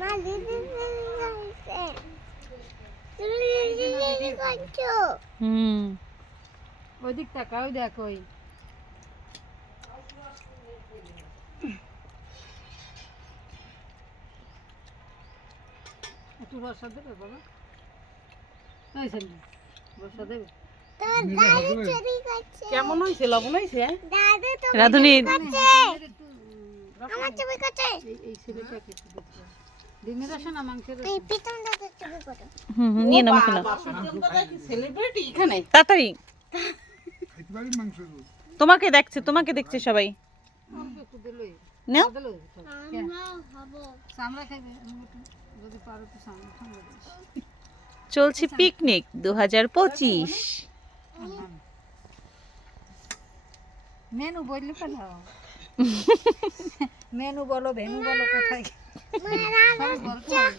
মা দিদি গাইছে তুমি দিদি করছো ওই দিক তাকাও দেখো ওই একটু রসা দেবে বাবা ওই সামনে রসা দেবে তোর দাদু চুরি করছে কেমন হয়েছে লবণ হয়েছে দাদু তো রাধুনি করছে আমার চুরি করছে এই ছেলেটাকে একটু দেখতে হবে। ডিমের রসা না মাংসের রসা? এই পিতন দাদু চুরি করো নিয়ে নাও খেলা সেলিব্রিটি এখানে তাড়াতাড়ি তোমাকে দেখছে সবাই অল্প একটু দিলেই নাও দিলেই তো। আমরা খাবো চামড়া খাইবে আমি একটু যদি পারো তো চামড়া দিস চলছে পিকনিক 2025 মেনু বললে ফেলাও মেনু বলো ভেনু বলো কোথায় সবই বলতে হবে।